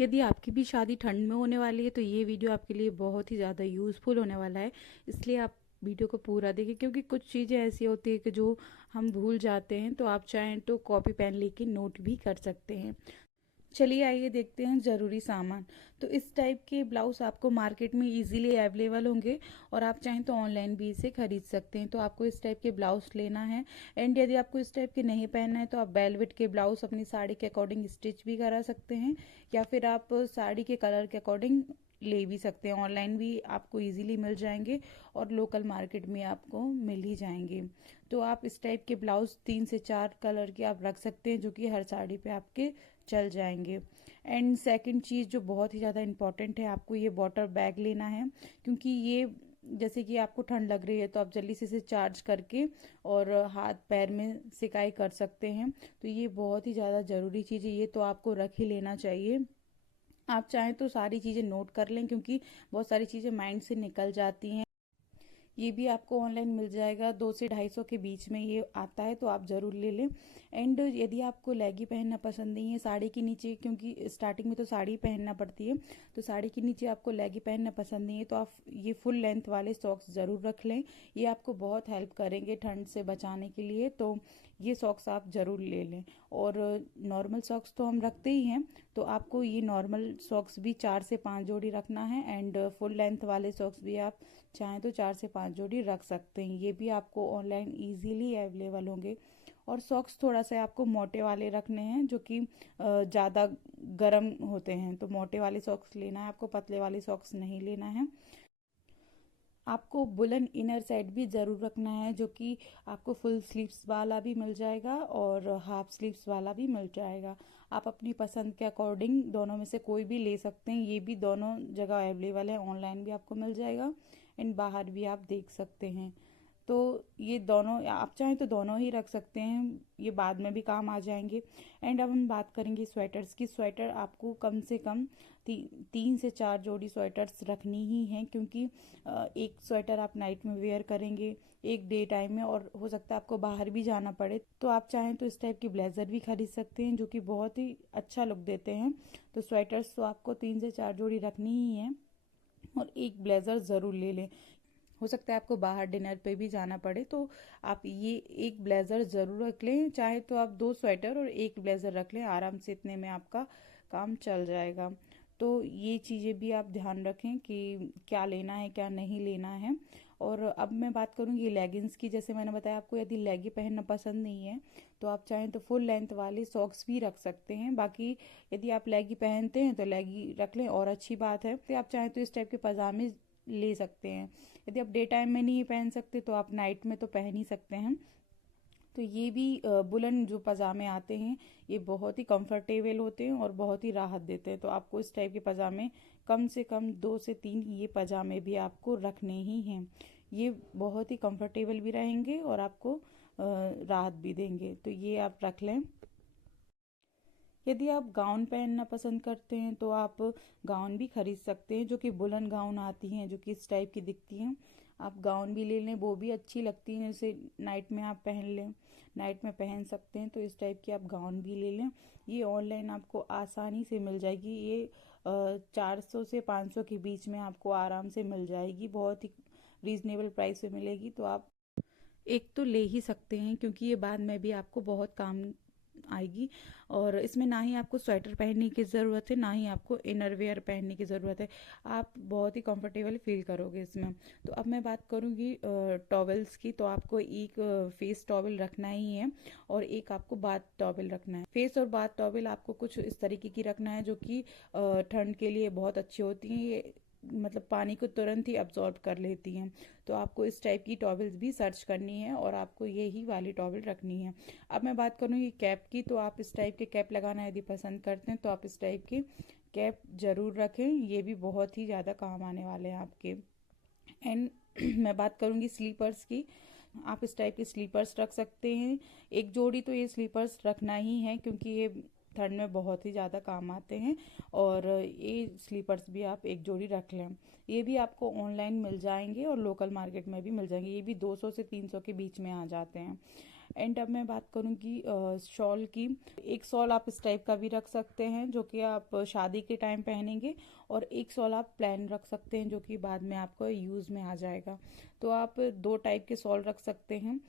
यदि आपकी भी शादी ठंड में होने वाली है तो ये वीडियो आपके लिए बहुत ही ज़्यादा यूज़फुल होने वाला है। इसलिए आप वीडियो को पूरा देखें, क्योंकि कुछ चीज़ें ऐसी होती है कि जो हम भूल जाते हैं, तो आप चाहें तो कॉपी पेन लेके नोट भी कर सकते हैं। चलिए आइए देखते हैं ज़रूरी सामान। तो इस टाइप के ब्लाउज़ आपको मार्केट में इजीली अवेलेबल होंगे और आप चाहें तो ऑनलाइन भी इसे खरीद सकते हैं। तो आपको इस टाइप के ब्लाउज़ लेना है। एंड यदि आपको इस टाइप के नहीं पहनना है तो आप वेलवेट के ब्लाउज़ अपनी साड़ी के अकॉर्डिंग स्टिच भी करा सकते हैं, या फिर आप साड़ी के कलर के अकॉर्डिंग ले भी सकते हैं। ऑनलाइन भी आपको इजीली मिल जाएंगे और लोकल मार्केट में आपको मिल ही जाएंगे। तो आप इस टाइप के ब्लाउज़ 3 से 4 कलर के आप रख सकते हैं, जो कि हर साड़ी पे आपके चल जाएंगे। एंड सेकंड चीज़ जो बहुत ही ज़्यादा इम्पॉर्टेंट है, आपको ये वाटर बैग लेना है, क्योंकि ये जैसे कि आपको ठंड लग रही है तो आप जल्दी से इसे चार्ज करके और हाथ पैर में सिकाई कर सकते हैं। तो ये बहुत ही ज़्यादा ज़रूरी चीज़ है, ये तो आपको रख ही लेना चाहिए। आप चाहें तो सारी चीज़ें नोट कर लें, क्योंकि बहुत सारी चीज़ें माइंड से निकल जाती हैं। ये भी आपको ऑनलाइन मिल जाएगा, 200 से 250 के बीच में ये आता है, तो आप ज़रूर ले लें। एंड यदि आपको लेगी पहनना पसंद नहीं है साड़ी के नीचे, क्योंकि स्टार्टिंग में तो साड़ी पहनना पड़ती है, तो साड़ी के नीचे आपको लेगी पहनना पसंद नहीं है, तो आप ये फुल लेंथ वाले सॉक्स ज़रूर रख लें। ये आपको बहुत हेल्प करेंगे ठंड से बचाने के लिए, तो ये सॉक्स आप ज़रूर ले लें। और नॉर्मल सॉक्स तो हम रखते ही हैं, तो आपको ये नॉर्मल सॉक्स भी 4 से 5 जोड़ी रखना है। एंड फुल लेंथ वाले सॉक्स भी आप चाहें तो 4 से 5 जोड़ी रख सकते हैं। ये भी आपको ऑनलाइन इजीली अवेलेबल होंगे। और सॉक्स थोड़ा सा आपको मोटे वाले रखने हैं, जो कि ज़्यादा गर्म होते हैं, तो मोटे वाले सॉक्स लेना है आपको, पतले वाले सॉक्स नहीं लेना है। आपको वुलन इनर सेट भी ज़रूर रखना है, जो कि आपको फुल स्लीव्स वाला भी मिल जाएगा और हाफ स्लीव्स वाला भी मिल जाएगा। आप अपनी पसंद के अकॉर्डिंग दोनों में से कोई भी ले सकते हैं। ये भी दोनों जगह अवेलेबल है, ऑनलाइन भी आपको मिल जाएगा एंड बाहर भी आप देख सकते हैं। तो ये दोनों आप चाहें तो दोनों ही रख सकते हैं, ये बाद में भी काम आ जाएंगे। एंड अब हम बात करेंगे स्वेटर्स की। स्वेटर आपको कम से कम 3 से 4 जोड़ी स्वेटर्स रखनी ही हैं, क्योंकि एक स्वेटर आप नाइट में वेयर करेंगे, एक डे टाइम में, और हो सकता है आपको बाहर भी जाना पड़े। तो आप चाहें तो इस टाइप की ब्लेज़र भी खरीद सकते हैं, जो कि बहुत ही अच्छा लुक देते हैं। तो स्वेटर्स तो आपको 3 से 4 जोड़ी रखनी ही है, और एक ब्लेज़र ज़रूर ले लें। हो सकता है आपको बाहर डिनर पे भी जाना पड़े, तो आप ये एक ब्लेज़र ज़रूर रख लें। चाहे तो आप 2 स्वेटर और एक ब्लेज़र रख लें, आराम से इतने में आपका काम चल जाएगा। तो ये चीज़ें भी आप ध्यान रखें कि क्या लेना है क्या नहीं लेना है। और अब मैं बात करूँगी लेगिंग्स की। जैसे मैंने बताया आपको, यदि लेगी पहनना पसंद नहीं है तो आप चाहें तो फुल लेंथ वाले सॉक्स भी रख सकते हैं। बाकी यदि आप लेगी पहनते हैं तो लेगी रख लें और अच्छी बात है। तो आप चाहें तो इस टाइप के पजामे ले सकते हैं। यदि आप डे टाइम में नहीं पहन सकते तो आप नाइट में तो पहन ही सकते हैं। तो ये भी वुलन जो पजामे आते हैं, ये बहुत ही कंफर्टेबल होते हैं और बहुत ही राहत देते हैं। तो आपको इस टाइप के पजामे कम से कम 2 से 3 ये पजामे भी आपको रखने ही हैं। ये बहुत ही कंफर्टेबल भी रहेंगे और आपको राहत भी देंगे, तो ये आप रख लें। यदि आप गाउन पहनना पसंद करते हैं तो आप गाउन भी खरीद सकते हैं, जो कि वुलन गाउन आती हैं, जो कि इस टाइप की दिखती हैं। आप गाउन भी ले लें, वो भी अच्छी लगती हैं, जैसे नाइट में आप पहन लें, नाइट में पहन सकते हैं। तो इस टाइप की आप गाउन भी ले लें। ये ऑनलाइन आपको आसानी से मिल जाएगी। ये 400 से 500 के बीच में आपको आराम से मिल जाएगी, बहुत ही रीज़नेबल प्राइस पे मिलेगी। तो आप एक तो ले ही सकते हैं, क्योंकि ये बाद में भी आपको बहुत काम आएगी। और इसमें ना ही आपको स्वेटर पहनने की ज़रूरत है, ना ही आपको इनर वेयर पहनने की ज़रूरत है। आप बहुत ही कंफर्टेबल फील करोगे इसमें। तो अब मैं बात करूँगी टॉवल्स की। तो आपको एक फेस टॉवल रखना ही है और एक आपको बाथ टॉवल रखना है। फेस और बाथ टॉवल आपको कुछ इस तरीके की रखना है, जो कि ठंड के लिए बहुत अच्छी होती हैं। ये मतलब पानी को तुरंत ही अब्जॉर्ब कर लेती हैं। तो आपको इस टाइप की टॉवल्स भी सर्च करनी है और आपको यही वाली टॉवल रखनी है। अब मैं बात करूँगी कैप की। तो आप इस टाइप के कैप लगाना यदि पसंद करते हैं तो आप इस टाइप के कैप ज़रूर रखें, ये भी बहुत ही ज़्यादा काम आने वाले हैं आपके। एंड मैं बात करूँगी स्लीपर्स की। आप इस टाइप के स्लीपर्स रख सकते हैं। एक जोड़ी तो ये स्लीपर्स रखना ही है, क्योंकि ये ठंड में बहुत ही ज़्यादा काम आते हैं। और ये स्लीपर्स भी आप एक जोड़ी रख लें। ये भी आपको ऑनलाइन मिल जाएंगे और लोकल मार्केट में भी मिल जाएंगे। ये भी 200 से 300 के बीच में आ जाते हैं। एंड अब मैं बात करूँगी शॉल की। एक शॉल आप इस टाइप का भी रख सकते हैं जो कि आप शादी के टाइम पहनेंगे, और एक शॉल आप प्लेन रख सकते हैं जो कि बाद में आपको यूज़ में आ जाएगा। तो आप दो टाइप के शॉल रख सकते हैं।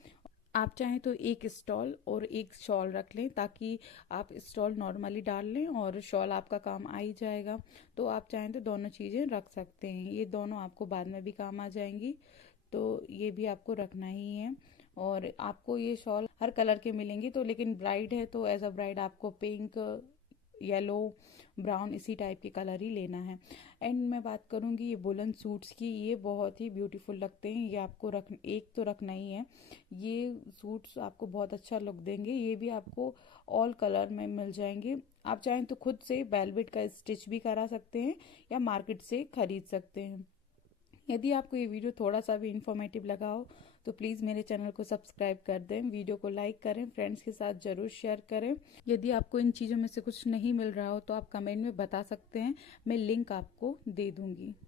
आप चाहें तो एक स्टॉल और एक शॉल रख लें, ताकि आप स्टॉल नॉर्मली डाल लें और शॉल आपका काम आ ही जाएगा। तो आप चाहें तो दोनों चीज़ें रख सकते हैं, ये दोनों आपको बाद में भी काम आ जाएंगी, तो ये भी आपको रखना ही है। और आपको ये शॉल हर कलर के मिलेंगे, तो लेकिन ब्राइड है तो एज अ ब्राइड आपको पिंक, येलो, ब्राउन इसी टाइप के कलर ही लेना है। एंड मैं बात करूँगी ये वुलन सूट्स की, ये बहुत ही ब्यूटीफुल लगते हैं। ये आपको एक तो रखना ही है। ये सूट्स आपको बहुत अच्छा लुक देंगे। ये भी आपको ऑल कलर में मिल जाएंगे। आप चाहें तो खुद से वेलवेट का स्टिच भी करा सकते हैं या मार्केट से खरीद सकते हैं। यदि आपको ये वीडियो थोड़ा सा भी इंफॉर्मेटिव लगा हो तो प्लीज़ मेरे चैनल को सब्सक्राइब कर दें, वीडियो को लाइक करें, फ्रेंड्स के साथ ज़रूर शेयर करें। यदि आपको इन चीज़ों में से कुछ नहीं मिल रहा हो तो आप कमेंट में बता सकते हैं, मैं लिंक आपको दे दूँगी।